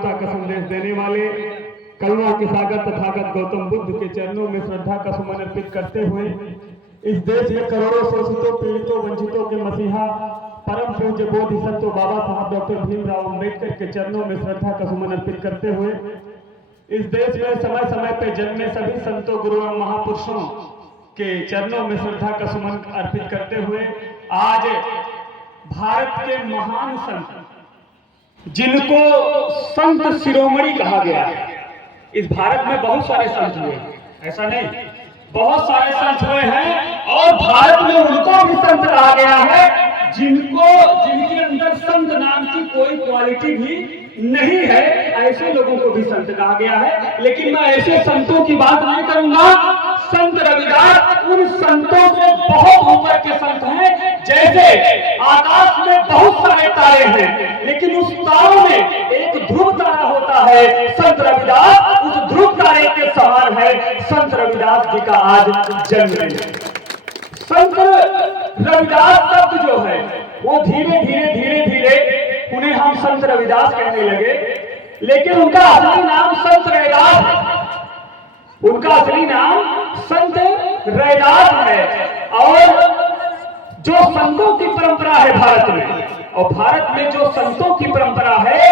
मानवता का संदेश देने वाले कलवा के सागर तथागत गौतम बुद्ध के चरणों में श्रद्धा का सुमन अर्पित करते हुए इस देश में करोड़ों शोषितों, पीड़ितों, वंचितों के मसीहा परम पूज्य बोधिसत्व बाबा साहब डॉक्टर भीमराव अम्बेडकर के चरणों में श्रद्धा का सुमन अर्पित करते हुए इस देश में समय समय पर जन्मे सभी संतों, गुरुओं एवं महापुरुषों के चरणों में श्रद्धा का सुमन अर्पित करते हुए आज भारत के महान संत जिनको संत शिरोमणि कहा गया है, इस भारत में बहुत सारे संत हुए हैं, ऐसा नहीं, बहुत सारे संत हुए हैं और भारत में उनको भी संत कहा गया है जिनके अंदर संत नाम की कोई क्वालिटी भी नहीं है, ऐसे लोगों को भी संत कहा गया है। लेकिन मैं ऐसे संतों की बात नहीं करूंगा। संत रविदास उन संतों से बहुत ऊपर के संत हैं। जैसे आकाश में बहुत सारे तारे हैं, लेकिन उस तारों में एक ध्रुव तारा होता है, संत रविदास उस ध्रुव तारे के समान है। संत रविदास जी का आज जन्मदिन है। संत रविदास शब्द जो है वो धीरे धीरे उन्हें हम संत रविदास कहने लगे, लेकिन उनका असली नाम संत रैदास है। उनका असली नाम संत रैदास है। और जो संतों की परंपरा है भारत में, और भारत में जो संतों की परंपरा है,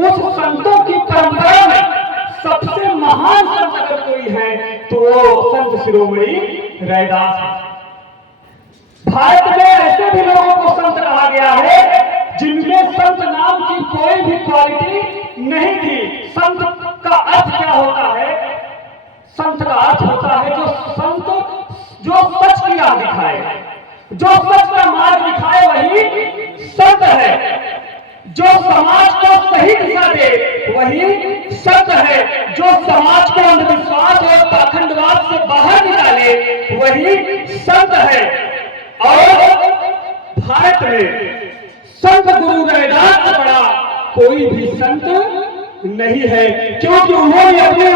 उस संतों की परंपरा में सबसे महान संत अगर कोई है तो वो संत शिरोमणि रैदास है। भारत में ऐसे भी लोगों को संत कहा गया है जिनमें संत नाम की कोई भी क्वालिटी नहीं थी। संत का अर्थ क्या होता है? संत का अर्थ होता है जो संत जो सच की राह दिखाए, जो सच का मार्ग दिखाए, वही संत है। जो समाज को सही दिशा दे वही संत है। जो समाज को अंधविश्वास और पाखंडवाद से बाहर निकाले वही संत है। और भारत में संत गुरु रैदास से बड़ा कोई भी संत नहीं है, क्योंकि उन्होंने अपने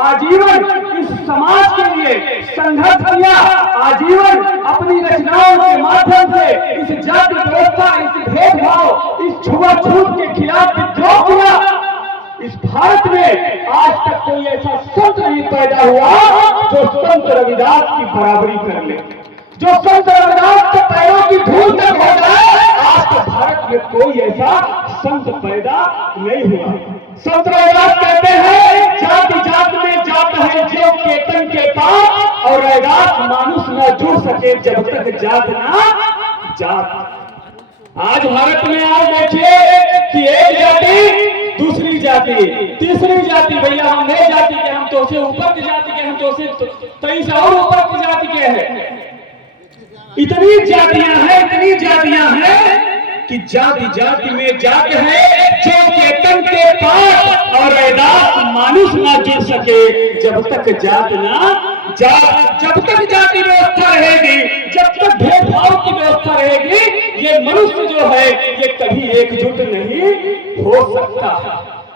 आजीवन इस समाज के लिए संघर्ष किया। आजीवन अपनी रचनाओं के माध्यम से इस जाति व्यवस्था, इस भेदभाव, इस छुआछूत के खिलाफ विद्रोह किया। इस भारत में आज तक कोई ऐसा संत नहीं पैदा हुआ जो संत रविदास की बराबरी कर ले, जो संत रविदास के पैरों की धूल तक हो जाए। आज तो भारत में कोई ऐसा संत पैदा नहीं हुआ। संत रविदास कहते हैं जाति जात में जात है जो केतन के पास, और रविदास मानुष न जुड़ सके जब तक जात ना जात। आज भारत में आप देखिए कि एक जाति, दूसरी जाति, तीसरी जाति, भैया हम नए जाति के, हम तो उसे ऊपर की जाति के, हम तो उसे 23 और ऊपर की जाति के हैं। इतनी जातियां हैं कि जाति जाति में जात है जो केतन के पास, और रैदास मानुष ना जुड़ सके जब तक जात ना जात। जब तक जाति व्यवस्था रहेगी, जब तक भेदभाव की व्यवस्था रहेगी, ये मनुष्य जो है ये कभी एकजुट नहीं हो सकता,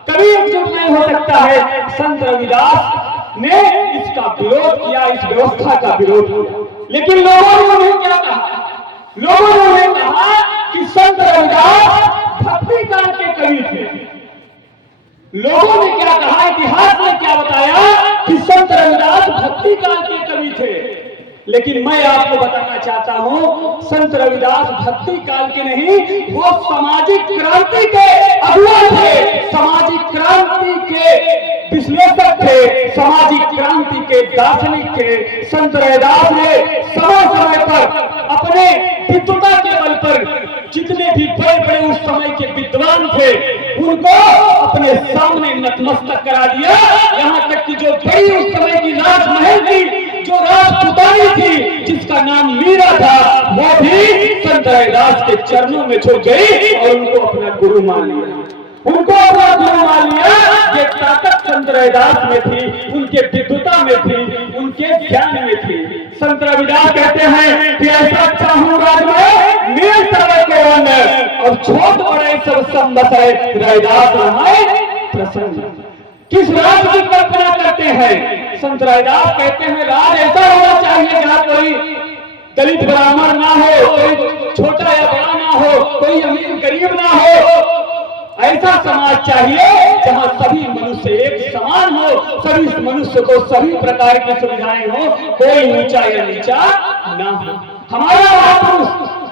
कभी एकजुट नहीं हो सकता है। संत रविदास ने इसका विरोध किया, इस व्यवस्था का विरोध किया। लेकिन लोगों ने उन्हें क्या कहा? लोगों ने उन्हें कहा कि संत रविदास भक्ति काल के कवि थे। लोगों ने क्या कहा, इतिहास ने क्या बताया कि संत रविदास भक्ति काल के कवि थे। लेकिन मैं आपको बताना चाहता हूं, संत रविदास भक्ति काल के नहीं, वो सामाजिक क्रांति के अगुआ थे, सामाजिक क्रांति के विश्लेषक थे, सामाजिक क्रांति के दार्शनिक थे। संत रविदास ने समय समय पर अपने विद्वता के बल पर जितने भी बड़े बड़े उस समय के विद्वान थे उनको अपने सामने नतमस्तक करा दिया। यहाँ तक कि जो बड़ी उस समय की राजमहल थी, जो राजपुतानी थी, जिसका नाम मीरा था, वो भी संत रविदास के चरणों में झुक गई और उनको अपना गुरु मान लिया। उनको अपना गुरु मान लिया। ये ताकत संत रविदास में थी, उनके विद्वता में थी, उनके ज्ञान में थी। संत रविदास कहते हैं कि ऐसा चाहूं राज में मेरे सर्व के वन, और छोट बड़े सब संबत है रविदास रहाए प्रसन्न। किस राज की कल्पना करते हैं? संत रविदास कहते हैं राज ऐसा होना चाहिए जहां कोई दलित ब्राह्मण ना हो, कोई छोटा या बड़ा ना हो, कोई अमीर गरीब ना हो, ऐसा समाज चाहिए जहां सभी मनुष्य एक समान हो, सभी मनुष्य को सभी प्रकार की सुविधाएं हो, कोई ऊंचा या नीचा ना हो।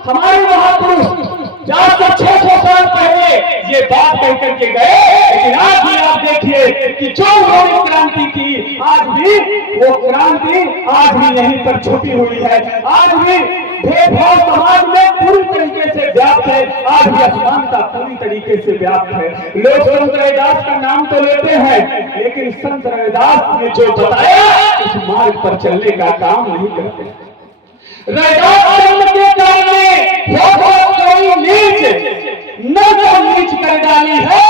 हमारे महापुरुष 400-600 साल पहले ये बात कह करके गए, लेकिन आज भी आप देखिए कि जो उन्होंने क्रांति की, आज भी वो क्रांति आज भी यहीं पर छुपी हुई है। आज भी भेदभाव समाज में पूरी तरीके से व्याप्त है, आज भी असमानता पूरी तरीके से व्याप्त है। लोग संत रविदास का नाम तो लेते हैं, लेकिन संत रविदास ने जो बताया उस मार्ग पर चलने का काम नहीं करते। रविदास जन्म के काल में कोई नीच न तो नीच कर डाली है,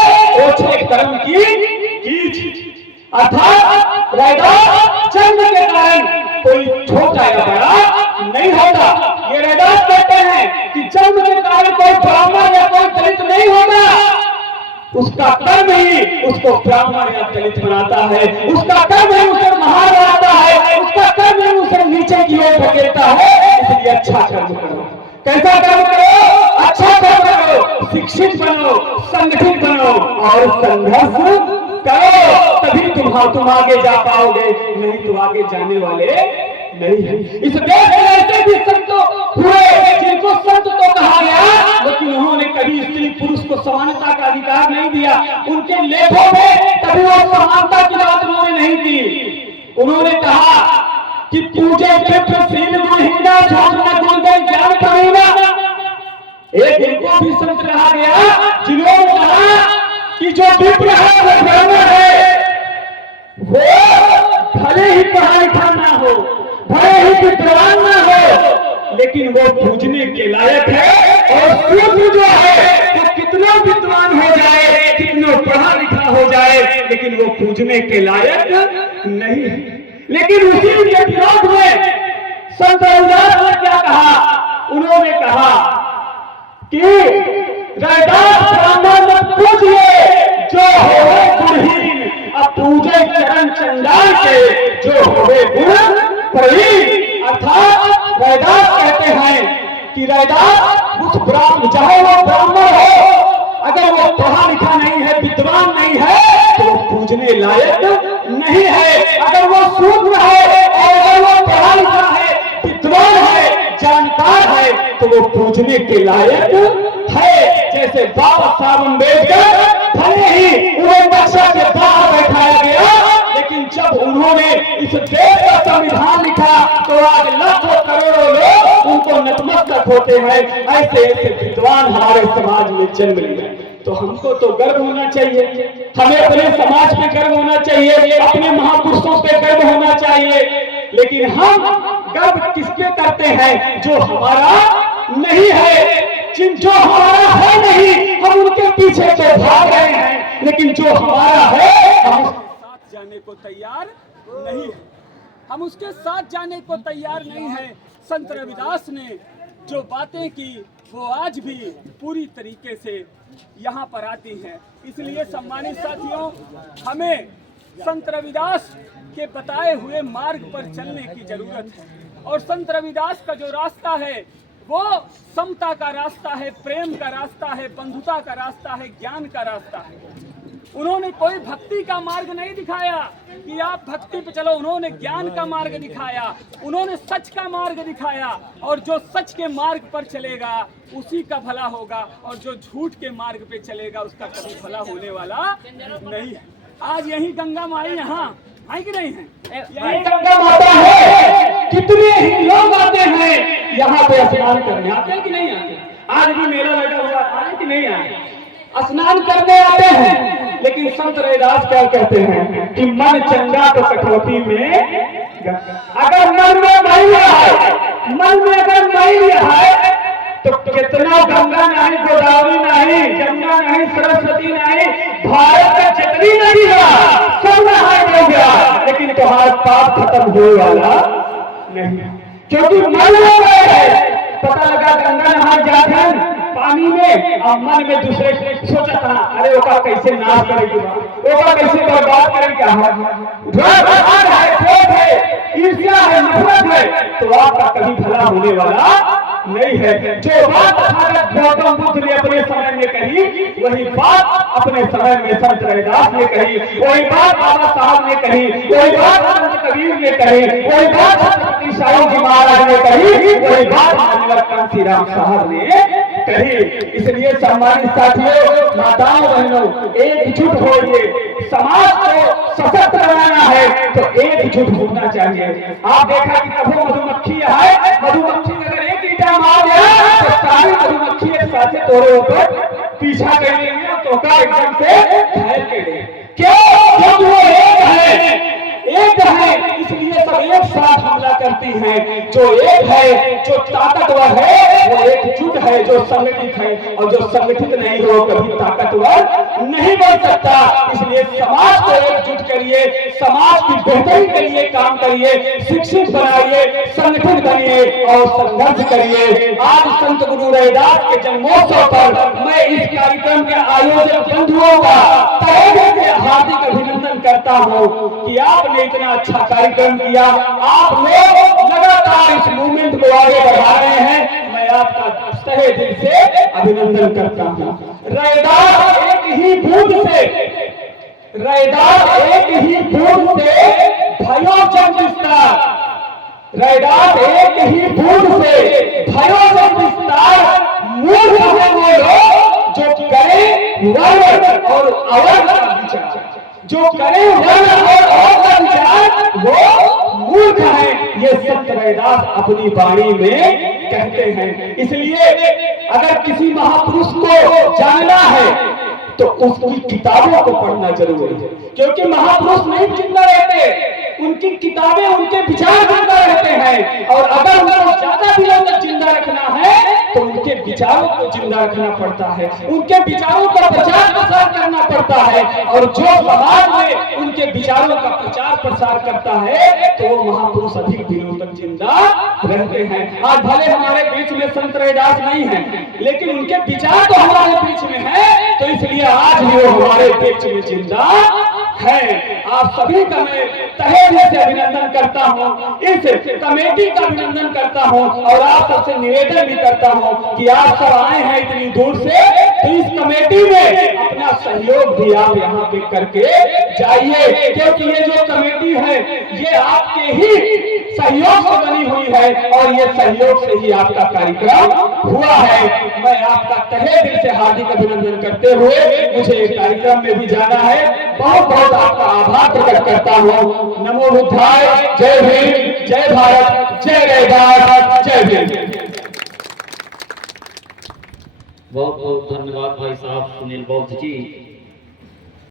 ओछे कर्म की कीच। अर्थात रविदास जन्म के कारण कोई छोटा या बड़ा नहीं होता। ये रविदास कहते हैं कि जन्म के कारण कोई ब्राह्मण या कोई दलित नहीं होता, उसका कर्म ही उसको ब्राह्मण या दलित बनाता है, उसका कर्म ही उसे महान बनाता है, उसका कर्म ही उसे नीचे की ओर धकेलता है। इसलिए अच्छा कर्म करो। कैसा कर्म करो? अच्छा कर्म करो, शिक्षित बनो, संगठित बनो और संघर्ष करो, तभी तुम आगे जा पाओगे, नहीं तो आगे जाने वाले नहीं है। इस देश में ऐसे भी संत हुए जिनको संत तो कहा गया, लेकिन उन्होंने कभी स्त्री पुरुष को समानता का अधिकार नहीं दिया। उनके लेखों में कभी वो समानता की बात उन्होंने नहीं की। उन्होंने कहा कि पूजे विप्रशील गुणहीना झूठना गुणगण ज्ञान प्रवीणा। एक इनको भी संत कहा गया जिन्होंने कहा कि जो विप्र है वो ब्राह्मण है, वो भले ही पढ़ा लिखा ना हो, भले ही विद्वान ना हो, लेकिन वो पूजने के लायक है। और शूद्र जो है वो कितना विद्वान हो जाए, कितना पढ़ा लिखा हो जाए, लेकिन वो पूजने के लायक नहीं है। लेकिन उसी के विरोध में संत रविदास ने क्या कहा? उन्होंने कहा कि रविदास ब्राह्मण मत पूजिए जो होवे गुणहीन, अब पूजे चरण चंडाल के जो होवे गुण प्रवीण। अर्थात रविदास कहते हैं कि रविदास उस ब्राह्मण, चाहे वो ब्राह्मण हो, अगर वो पढ़ा लिखा नहीं है, विद्वान नहीं है, तो वो पूजने लायक नहीं है। अगर वो शूद्र है और अगर वो पढ़ा लिखा है, विद्वान है, जानकार है, तो वो पूजने के लायक है। जैसे बाबा साहब अम्बेडकर, भले ही उन्हें नक्शा के बाहर बैठाया गया, लेकिन जब उन्होंने इस देश का संविधान लिखा तो आज लाखों करोड़ों लोग उनको नतमस्तक होते हैं। ऐसे ऐसे विद्वान हमारे समाज में जन्म लिए। तो हमको तो गर्व होना चाहिए, हमें अपने समाज पे गर्व होना चाहिए, अपने महापुरुषों पे गर्व होना चाहिए। लेकिन हम गर्व किसके करते हैं? जो हमारा नहीं है। जो हमारा है नहीं, हम उनके पीछे तो भाग रहे हैं, लेकिन जो हमारा है हम साथ जाने को तैयार नहीं है। हम उसके साथ जाने को तैयार नहीं है। संत रविदास ने जो बातें की वो आज भी पूरी तरीके से यहाँ पर आती हैं। इसलिए सम्मानित साथियों, हमें संत रविदास के बताए हुए मार्ग पर चलने की जरूरत है। और संत रविदास का जो रास्ता है वो समता का रास्ता है, प्रेम का रास्ता है, बंधुता का रास्ता है, ज्ञान का रास्ता है। उन्होंने कोई भक्ति का मार्ग नहीं दिखाया कि आप भक्ति पे चलो, उन्होंने ज्ञान का मार्ग दिखाया, उन्होंने सच का मार्ग दिखाया। और जो सच के मार्ग पर चलेगा उसी का भला होगा, और जो झूठ के मार्ग पे चलेगा उसका कभी भला होने वाला नहीं है। आज यही गंगा माई यहाँ है कि नहीं है? यही गंगा माता है। कितने ही लोग आते हैं यहाँ पे स्नान करने, आते हैं कि नहीं आते? आज भी मेला लगा हुआ, आए कि नहीं आए? स्नान करने आते हैं। लेकिन संत रविदास क्या कहते हैं कि मन चंगा तो कठौती में, अगर मन में मैल है, मन में अगर मैल है तो कितना गंगा नहीं, गोदावरी नहीं, जमुना नहीं, सरस्वती नहीं, भारत का जितनी नदी है सब नहा हो गया, लेकिन तुम्हारा पाप खत्म होने वाला नहीं, क्योंकि मन में गए है। पता लगा गंगा नहा जाकर पानी में, और मन में दूसरे सोचा था अरे ओका कैसे नाश करेगी, ओका कैसे बर्बाद करेगा, है, ईर्ष्या है, नफरत है, तो आपका कभी भला होने वाला नहीं है। जो बात तथागत गौतम बुद्ध ने अपने समय में कही, वही बात अपने समय में संत रविदास ने कही, वही बात बाबा साहब ने कही, वही बात संत कबीर ने कही, वही बात छत्रपति साईं जी महाराज ने कही, वही बात मानव कांशीराम साहब ने कही। इसलिए सम्मानित साथियों, माताओं बहनों, एकजुट होइए। समाज को सशक्त बनाना है तो एकजुट होना चाहिए। आप देखा कि कभी मधुमक्खी है, मधुमक्खी अगर एक ईटा मार गया तो सारी मधुमक्खी एक साथ तोड़े ऊपर पीछा कर लेंगे और तोका एकदम से फैल के ले। क्यों? क्योंकि वो एक है, इसलिए सब एक साथ हमला करती हैं। जो एक है, जो ताकतवर है, वो एकजुट है, जो संगठित है, और जो संगठित नहीं हो कभी ताकतवर नहीं बन सकता। इसलिए समाज को एकजुट करिए, समाज की बेहतरी के लिए काम करिए, शिक्षित बनाइए, संगठित बनिए और संघर्ष करिए। आज संत गुरु रविदास के जन्मोत्सव पर मैं इस कार्यक्रम के आयोजक बंधुओं का तहे दिल से हार्दिक अभिनंदन करता हूं कि आपने इतना अच्छा कार्यक्रम किया। आप लोग लगातार इस मूवमेंट को आगे बढ़ा रहे हैं, मैं आपका तहे दिल से अभिनंदन करता हूं। रविदास एक ही बूंद से भयो जग विस्तार, रविदास एक ही बूंद से भयो जग विस्तार। मूर्ख है वो लोग जो करें वर्ण और अवर्ण का विचार, जो करें वर्ण और अवर्ण का विचार वो मूर्ख है। ये संत रविदास अपनी वाणी में कहते हैं। इसलिए अगर किसी महापुरुष को जानना है तो उसकी किताबों को पढ़ना जरूरी है, क्योंकि महापुरुष नहीं जिंदा रहते, उनकी किताबें, उनके विचार जिंदा रहते हैं। और अगर उनको ज्यादा दिनों तक जिंदा रखना है तो उनके विचारों को जिंदा रखना पड़ता है, उनके विचारों का प्रचार प्रसार करना पड़ता है। और जो समाज में उनके विचारों का प्रचार प्रसार करता है तो वो महापुरुष अधिक दिनों तक जिंदा रहते हैं। आज भले हमारे बीच में संत रविदास नहीं है, लेकिन उनके विचार तो हमारे बीच में है, तो इसलिए आज भी वो हमारे बीच में जिंदा है। आप सभी का मैं तहे दिल से अभिनंदन करता हूं, इस कमेटी का अभिनंदन करता हूं और आप सबसे निवेदन भी करता हूं कि आप सब आए हैं इतनी दूर से, तो इस कमेटी में अपना सहयोग भी आप यहाँ पे करके जाइए, क्योंकि ये जो कमेटी है ये आपके ही सहयोग से बनी हुई है और ये सहयोग से ही आपका कार्यक्रम हुआ है। मैं आपका तहे दिल से हार्दिक अभिनंदन करते हुए मुझे कार्यक्रम में भी जाना है, बहुत बहुत आपका आभार प्रकट करता हूँ। नमो बुद्धाय, जय भीम, जय भारत, जय रविदास, जय भीम। बहुत बहुत धन्यवाद भाई साहब सुनील बौद्ध जी।